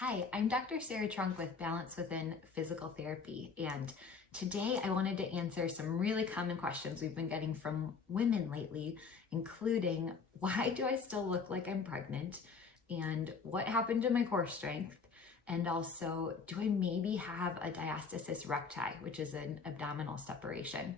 Hi, I'm Dr. Sarah Trunk with Balance Within Physical Therapy, and today I wanted to answer some really common questions we've been getting from women lately, including why do I still look like I'm pregnant, and what happened to my core strength, and also do I maybe have a diastasis recti, which is an abdominal separation.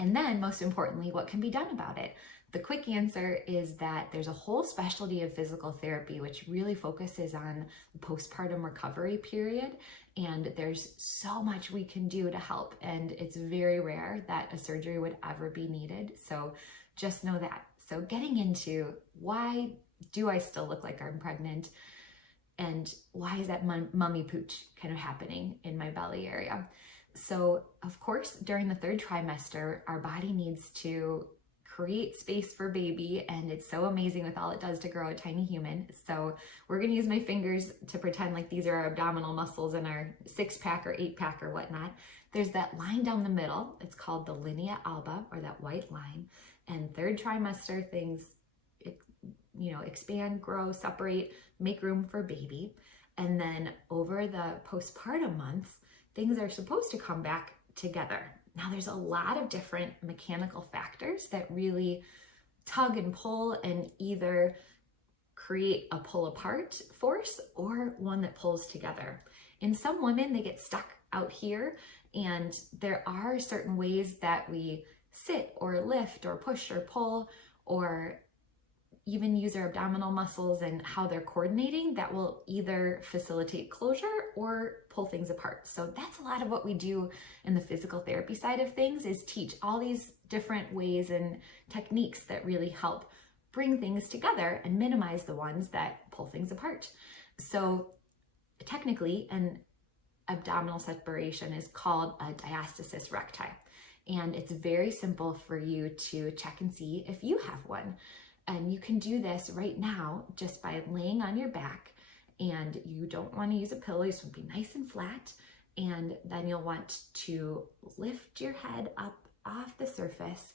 And then, most importantly, what can be done about it? The quick answer is that there's a whole specialty of physical therapy which really focuses on the postpartum recovery period, and there's so much we can do to help, and it's very rare that a surgery would ever be needed, so just know that. So getting into why do I still look like I'm pregnant, and why is that mummy pooch kind of happening in my belly area? So, of course, during the third trimester, our body needs to create space for baby, and it's so amazing with all it does to grow a tiny human. So we're going to use my fingers to pretend like these are our abdominal muscles in our 6-pack or 8-pack or whatnot. There's that line down the middle. It's called the linea alba, or that white line. And third trimester, things expand, grow, separate, make room for baby. And then over the postpartum months, things are supposed to come back together. Now, there's a lot of different mechanical factors that really tug and pull and either create a pull apart force or one that pulls together. In some women, they get stuck out here, and there are certain ways that we sit or lift or push or pull or even use our abdominal muscles and how they're coordinating that will either facilitate closure or pull things apart. So that's a lot of what we do in the physical therapy side of things, is teach all these different ways and techniques that really help bring things together and minimize the ones that pull things apart. So technically, an abdominal separation is called a diastasis recti, and it's very simple for you to check and see if you have one. And you can do this right now just by laying on your back, and you don't want to use a pillow. You just want to be nice and flat, and then you'll want to lift your head up off the surface,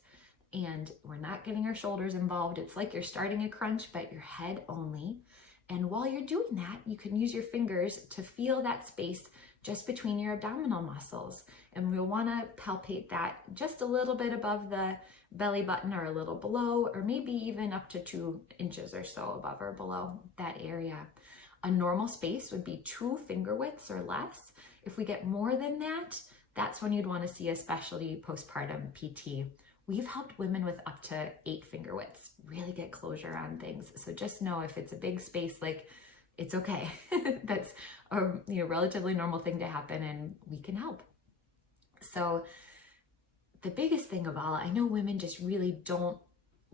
and we're not getting our shoulders involved. It's like you're starting a crunch, but your head only. And while you're doing that, you can use your fingers to feel that space just between your abdominal muscles. And we'll want to palpate that just a little bit above the belly button or a little below, or maybe even up to 2 inches or so above or below that area. A normal space would be 2 finger widths or less. If we get more than that, that's when you'd want to see a specialty postpartum PT. We've helped women with up to 8 finger widths really get closure on things. So just know if it's a big space, like, it's okay. That's a relatively normal thing to happen, and we can help. So the biggest thing of all, I know women just really don't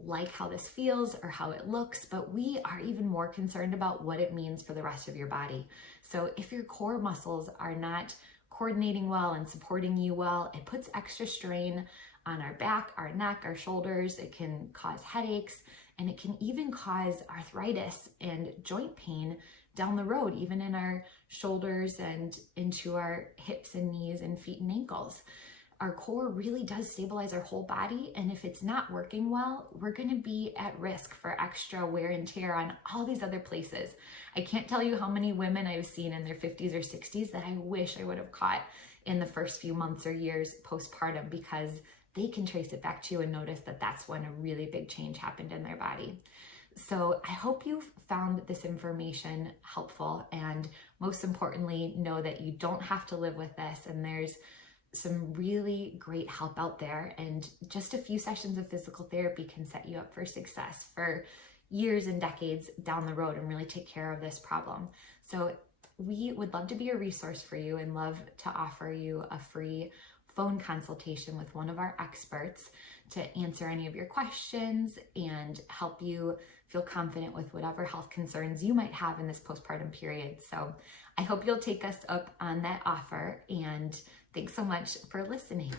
like how this feels or how it looks, but we are even more concerned about what it means for the rest of your body. So if your core muscles are not coordinating well and supporting you well, it puts extra strain on our back, our neck, our shoulders. It can cause headaches, and it can even cause arthritis and joint pain down the road, even in our shoulders and into our hips and knees and feet and ankles. Our core really does stabilize our whole body, and if it's not working well, we're going to be at risk for extra wear and tear on all these other places. I can't tell you how many women I've seen in their 50s or 60s that I wish I would have caught in the first few months or years postpartum, because they can trace it back to you and notice that that's when a really big change happened in their body. So I hope you've found this information helpful, and most importantly, know that you don't have to live with this, and there's some really great help out there, and just a few sessions of physical therapy can set you up for success for years and decades down the road and really take care of this problem. So we would love to be a resource for you and love to offer you a free phone consultation with one of our experts to answer any of your questions and help you feel confident with whatever health concerns you might have in this postpartum period. So I hope you'll take us up on that offer, and thanks so much for listening.